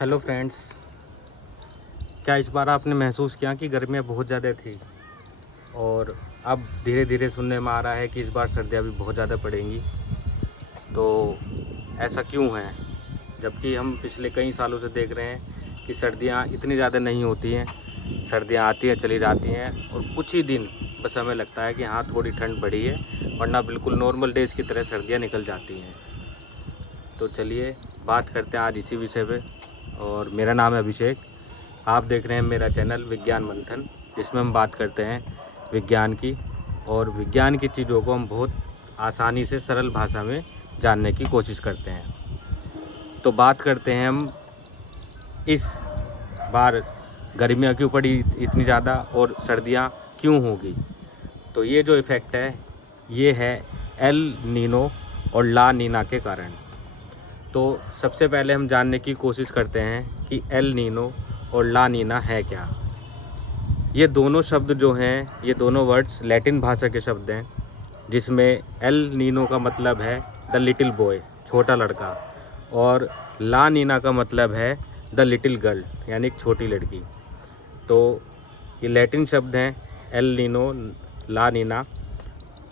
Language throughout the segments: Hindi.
हेलो फ्रेंड्स, क्या इस बार आपने महसूस किया कि गर्मियाँ बहुत ज़्यादा थी और अब धीरे धीरे सुनने में आ रहा है कि इस बार सर्दियाँ भी बहुत ज़्यादा पड़ेंगी। तो ऐसा क्यों है, जबकि हम पिछले कई सालों से देख रहे हैं कि सर्दियाँ इतनी ज़्यादा नहीं होती हैं। सर्दियाँ आती हैं, चली जाती हैं और कुछ ही दिन बस हमें लगता है कि हाँ थोड़ी ठंड बढ़ी है, वरना बिल्कुल नॉर्मल डेज़ की तरह सर्दियाँ निकल जाती हैं। तो चलिए बात करते हैं आज इसी विषय पे। और मेरा नाम है अभिषेक। आप देख रहे हैं मेरा चैनल विज्ञान मंथन, जिसमें हम बात करते हैं विज्ञान की, और विज्ञान की चीज़ों को हम बहुत आसानी से सरल भाषा में जानने की कोशिश करते हैं। तो बात करते हैं हम इस बार गर्मियाँ क्यों पड़ी इतनी ज़्यादा और सर्दियाँ क्यों होगी। तो ये जो इफ़ेक्ट है ये है एल नीनो और ला नीना के कारण। तो सबसे पहले हम जानने की कोशिश करते हैं कि एल नीनो और ला नीना है क्या। ये दोनों शब्द जो हैं, ये दोनों वर्ड्स लैटिन भाषा के शब्द हैं, जिसमें एल नीनो का मतलब है द लिटिल बॉय, छोटा लड़का, और ला नीना का मतलब है द लिटिल गर्ल, यानी एक छोटी लड़की। तो ये लैटिन शब्द हैं एल नीनो, ला नीना।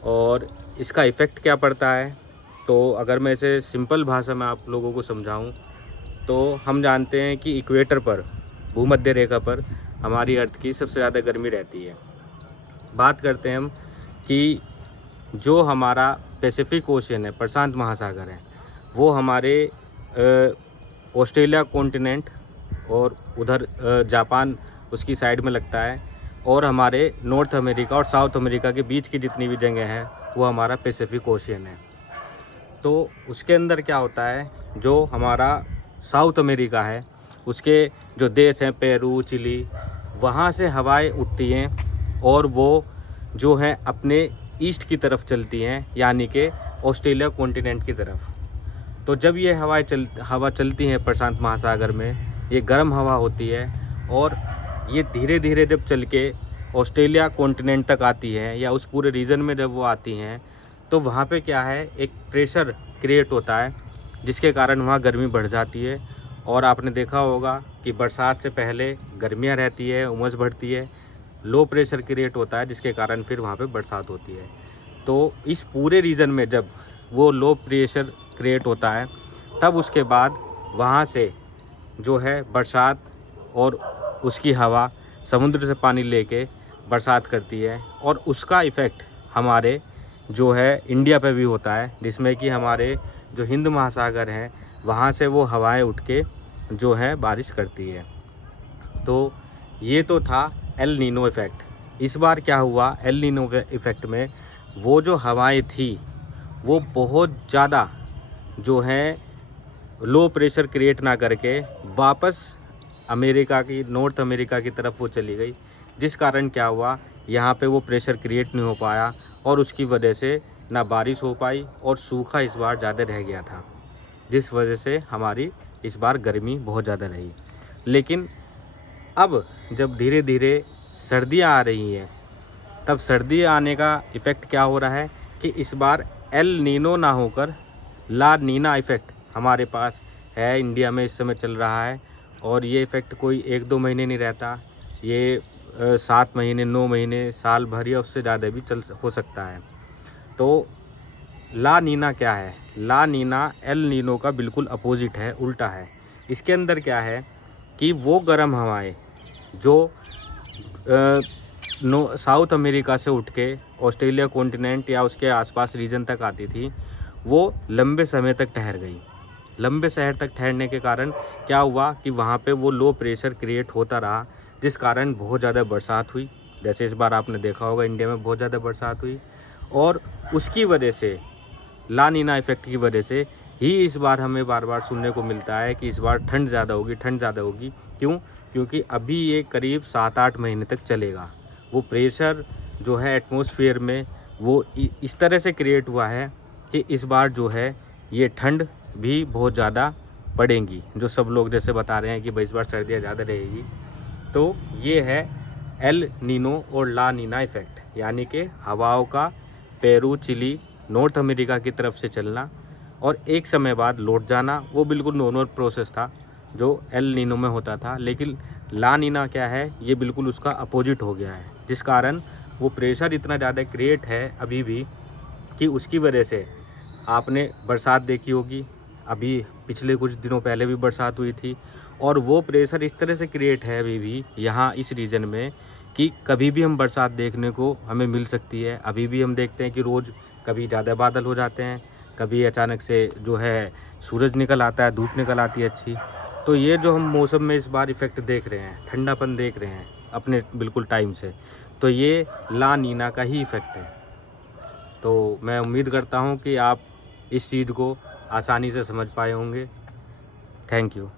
और इसका इफ़ेक्ट क्या पड़ता है, तो अगर मैं इसे सिंपल भाषा में आप लोगों को समझाऊं तो हम जानते हैं कि इक्वेटर पर, भूमध्य रेखा पर हमारी अर्थ की सबसे ज़्यादा गर्मी रहती है। बात करते हैं हम कि जो हमारा पैसिफिक ओशियन है, प्रशांत महासागर है, वो हमारे ऑस्ट्रेलिया कॉन्टिनेंट और उधर जापान उसकी साइड में लगता है, और हमारे नॉर्थ अमेरिका और साउथ अमेरिका के बीच की जितनी भी जगह हैं वो हमारा पैसिफिक ओशियन है। तो उसके अंदर क्या होता है, जो हमारा साउथ अमेरिका है उसके जो देश हैं पेरू, चिली, वहाँ से हवाएं उठती हैं और वो जो है अपने ईस्ट की तरफ चलती हैं, यानी कि ऑस्ट्रेलिया कॉन्टिनेंट की तरफ। तो जब ये हवा चलती हैं प्रशांत महासागर में, ये गर्म हवा होती है और ये धीरे धीरे जब चल के ऑस्ट्रेलिया कॉन्टिनेंट तक आती हैं या उस पूरे रीजन में जब वो आती हैं, तो वहाँ पे क्या है, एक प्रेशर क्रिएट होता है जिसके कारण वहाँ गर्मी बढ़ जाती है। और आपने देखा होगा कि बरसात से पहले गर्मियाँ रहती है, उमस बढ़ती है, लो प्रेशर क्रिएट होता है जिसके कारण फिर वहाँ पे बरसात होती है। तो इस पूरे रीजन में जब वो लो प्रेशर क्रिएट होता है, तब उसके बाद वहाँ से जो है बरसात और उसकी हवा समुद्र से पानी लेके बरसात करती है, और उसका इफ़ेक्ट हमारे जो है इंडिया पे भी होता है, जिसमें कि हमारे जो हिंद महासागर हैं वहाँ से वो हवाएं उठ के जो है बारिश करती है। तो ये तो था एल नीनो इफ़ेक्ट। इस बार क्या हुआ, एल नीनो इफ़ेक्ट में वो जो हवाएं थी वो बहुत ज़्यादा जो है लो प्रेशर क्रिएट ना करके वापस अमेरिका की, नॉर्थ अमेरिका की तरफ वो चली गई, जिस कारण क्या हुआ, यहाँ पे वो प्रेशर क्रिएट नहीं हो पाया और उसकी वजह से ना बारिश हो पाई और सूखा इस बार ज़्यादा रह गया था, जिस वजह से हमारी इस बार गर्मी बहुत ज़्यादा रही। लेकिन अब जब धीरे धीरे सर्दियाँ आ रही हैं, तब सर्दी आने का इफ़ेक्ट क्या हो रहा है कि इस बार एल नीनो ना होकर ला नीना इफ़ेक्ट हमारे पास है, इंडिया में इस समय चल रहा है। और ये इफ़ेक्ट कोई 1-2 महीने नहीं रहता, ये 7 महीने, 9 महीने, साल भर या उससे ज़्यादा भी हो सकता है। तो ला नीना क्या है, ला नीना एल नीनो का बिल्कुल अपोजिट है, उल्टा है। इसके अंदर क्या है कि वो गर्म हवाएं जो साउथ अमेरिका से उठ के ऑस्ट्रेलिया कॉन्टिनेंट या उसके आसपास रीजन तक आती थी, वो लंबे समय तक ठहर गई। लंबे शहर तक ठहरने के कारण क्या हुआ कि वहाँ पे वो लो प्रेशर क्रिएट होता रहा, जिस कारण बहुत ज़्यादा बरसात हुई। जैसे इस बार आपने देखा होगा इंडिया में बहुत ज़्यादा बरसात हुई, और उसकी वजह से, ला नीना इफ़ेक्ट की वजह से ही इस बार हमें बार बार सुनने को मिलता है कि इस बार ठंड ज़्यादा होगी, ठंड ज़्यादा होगी। क्यों? क्योंकि अभी ये करीब 7-8 महीने तक चलेगा। वो प्रेशर जो है एटमॉस्फेयर में वो इस तरह से क्रिएट हुआ है कि इस बार जो है ये ठंड भी बहुत ज़्यादा पड़ेंगी, जो सब लोग जैसे बता रहे हैं कि भाई इस बार सर्दियाँ ज़्यादा रहेगी। तो ये है एल नीनो और ला नीना इफ़ेक्ट, यानी कि हवाओं का पेरू, चिली, नॉर्थ अमेरिका की तरफ से चलना और एक समय बाद लौट जाना। वो बिल्कुल नॉर्मल प्रोसेस था, जो एल नीनो में होता था। लेकिन ला नीना क्या है, ये बिल्कुल उसका अपोजिट हो गया है, जिस कारण वो प्रेशर इतना ज़्यादा क्रिएट है अभी भी कि उसकी वजह से आपने बरसात देखी होगी, अभी पिछले कुछ दिनों पहले भी बरसात हुई थी, और वो प्रेशर इस तरह से क्रिएट है अभी भी यहाँ इस रीजन में कि कभी भी हम बरसात देखने को हमें मिल सकती है। अभी भी हम देखते हैं कि रोज़ कभी ज़्यादा बादल हो जाते हैं, कभी अचानक से जो है सूरज निकल आता है, धूप निकल आती है अच्छी। तो ये जो हम मौसम में इस बार इफ़ेक्ट देख रहे हैं, ठंडापन देख रहे हैं अपने बिल्कुल टाइम से, तो ये ला नीना का ही इफ़ेक्ट है। तो मैं उम्मीद करता हूँ कि आप इस चीज़ को आसानी से समझ पाए होंगे। Thank you.